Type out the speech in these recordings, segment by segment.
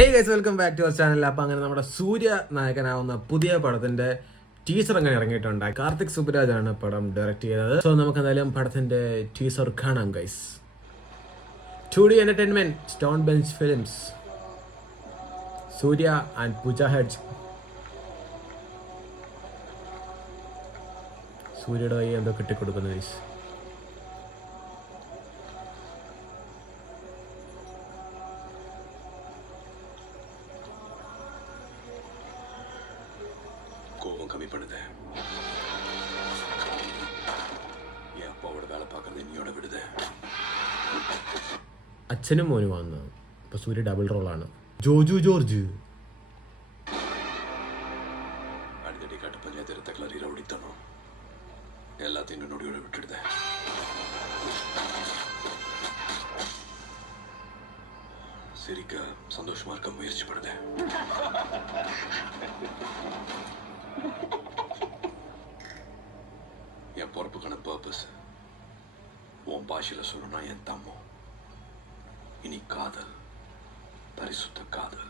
Hey guys, welcome back to our channel. അപ്പോൾ അങ്ങനെ നമ്മുടെ സൂര്യ നായകനാവുന്ന പുതിയ പടത്തിന്റെ ടീസർ അങ്ങനെ ഇറങ്ങിയിട്ടുണ്ട്. കാർത്തിക് സുബ്രാജ് ആണ് പടം ഡയറക്റ്റ് ചെയ്തത്. സോ നമുക്ക് എന്തായാലും പടത്തിന്റെ ടീസർ കാണാം guys. 2D Entertainment, Stone Bench Films, Suriya and Pooja ഹെഡ്ജ്. സൂര്യയുടെ കൈ എന്തോ കെട്ടിക്കൊടുക്കുന്നു ഗൈസ്. கோபம் கம்மி பண்ணுது. என் அப்பாவோட வேலை பார்க்கறது என்னையோட விடுது. അച്ഛനും മോനും വന്നു. ഇപ്പൊ സൂര്യ ഡബിൾ റോളാണ്. ജോജു ജോർജ് அடிதடி காட்டு பஞ்சாயத்து தக்கலாரி ரவுடித்தனம் எல்லாத்தையும் நொடியோட விட்டுடுது. சிரிக்க சந்தோஷமா இருக்க முயற்சி பண்ணுது. என் பொறுப்புக்கான பர்பஸ் உன் பாஷையில சொல்லணும்னா என் தம்மம். இனி காதல், പരിശുദ്ധ കാതൽ.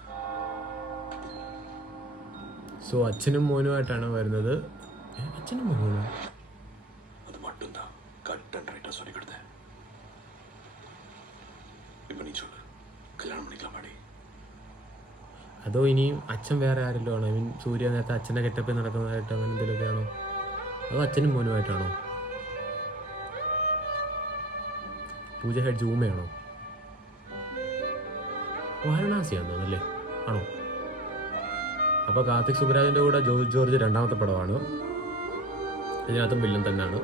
സോ അച്ഛനും മോനുമായിട്ടാണ് വരുന്നത്. അച്ഛനും മോനും அது மட்டும்தான் கட் அண்ட் ரைட்டா சொல்லி கொடுத்தேன். இப்ப நீ சொல்லு, കല്യാണം பண்ணிக்கலாமாடி? അതോ ഇനിയും അച്ഛൻ വേറെ ആരെല്ലോ ആണോ? ഐ മീൻ സൂര്യ നേരത്തെ അച്ഛൻ്റെ കെട്ടപ്പിൽ നടക്കുന്നതായിട്ട് അങ്ങനെ എന്തെങ്കിലുമൊക്കെ ആണോ? അതോ അച്ഛനും മോനുമായിട്ടാണോ? പൂജ ഹെഡ്ജ് ഊമയാണോ? വാരണാസിയാണെന്ന് തോന്നുന്നല്ലേ? ആണോ? അപ്പോൾ കാർത്തിക് സുബ്രാജിൻ്റെ കൂടെ ജോർജ് ജോർജ് രണ്ടാമത്തെ പടമാണ്. ഇതിനകത്തും വില്ലൻ തന്നെയാണ്.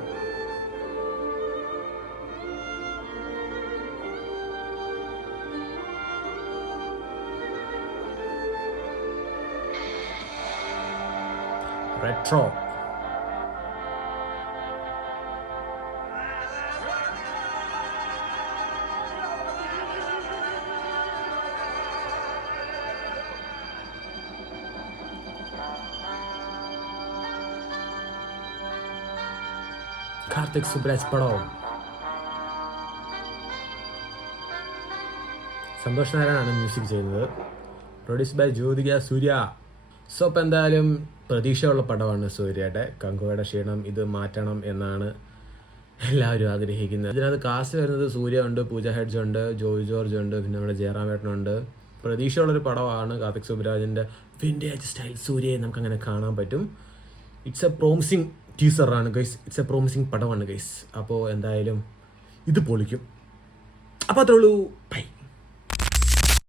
റെട്രോ കാർത്തിക് സുബ്രാജ് പടം. സന്തോഷ് നാരായണാണ് മ്യൂസിക് ചെയ്യുന്നത്. Produce by Jyothika Suriya. So അപ്പം എന്തായാലും പ്രതീക്ഷയുള്ള പടമാണ് സൂര്യയുടെ. കങ്കുവയുടെ ക്ഷീണം ഇത് മാറ്റണം എന്നാണ് എല്ലാവരും ആഗ്രഹിക്കുന്നത്. ഇതിനകത്ത് കാസ്റ്റ് വരുന്നത് സൂര്യ ഉണ്ട്, പൂജ ഹെഡ്ജ് ഉണ്ട്, ജോയ് ജോർജ് ഉണ്ട്, പിന്നെ നമ്മുടെ ജയറാമേട്ടനുണ്ട്. പ്രതീക്ഷയുള്ളൊരു പടമാണ്. കാർത്തിക് സുബ്രാജിൻ്റെ വിൻറ്റേജ് സ്റ്റൈൽ സൂര്യയെ നമുക്കങ്ങനെ കാണാൻ പറ്റും. ഇറ്റ്സ് എ പ്രോമിസിങ് ടീസറാണ് ഗൈസ്. ഇറ്റ്സ് എ പ്രോമിസിങ് പടമാണ് ഗൈസ്. അപ്പോൾ എന്തായാലും ഇത് പൊളിക്കും. അപ്പോൾ അത്രേ ഉള്ളൂ. ബൈ.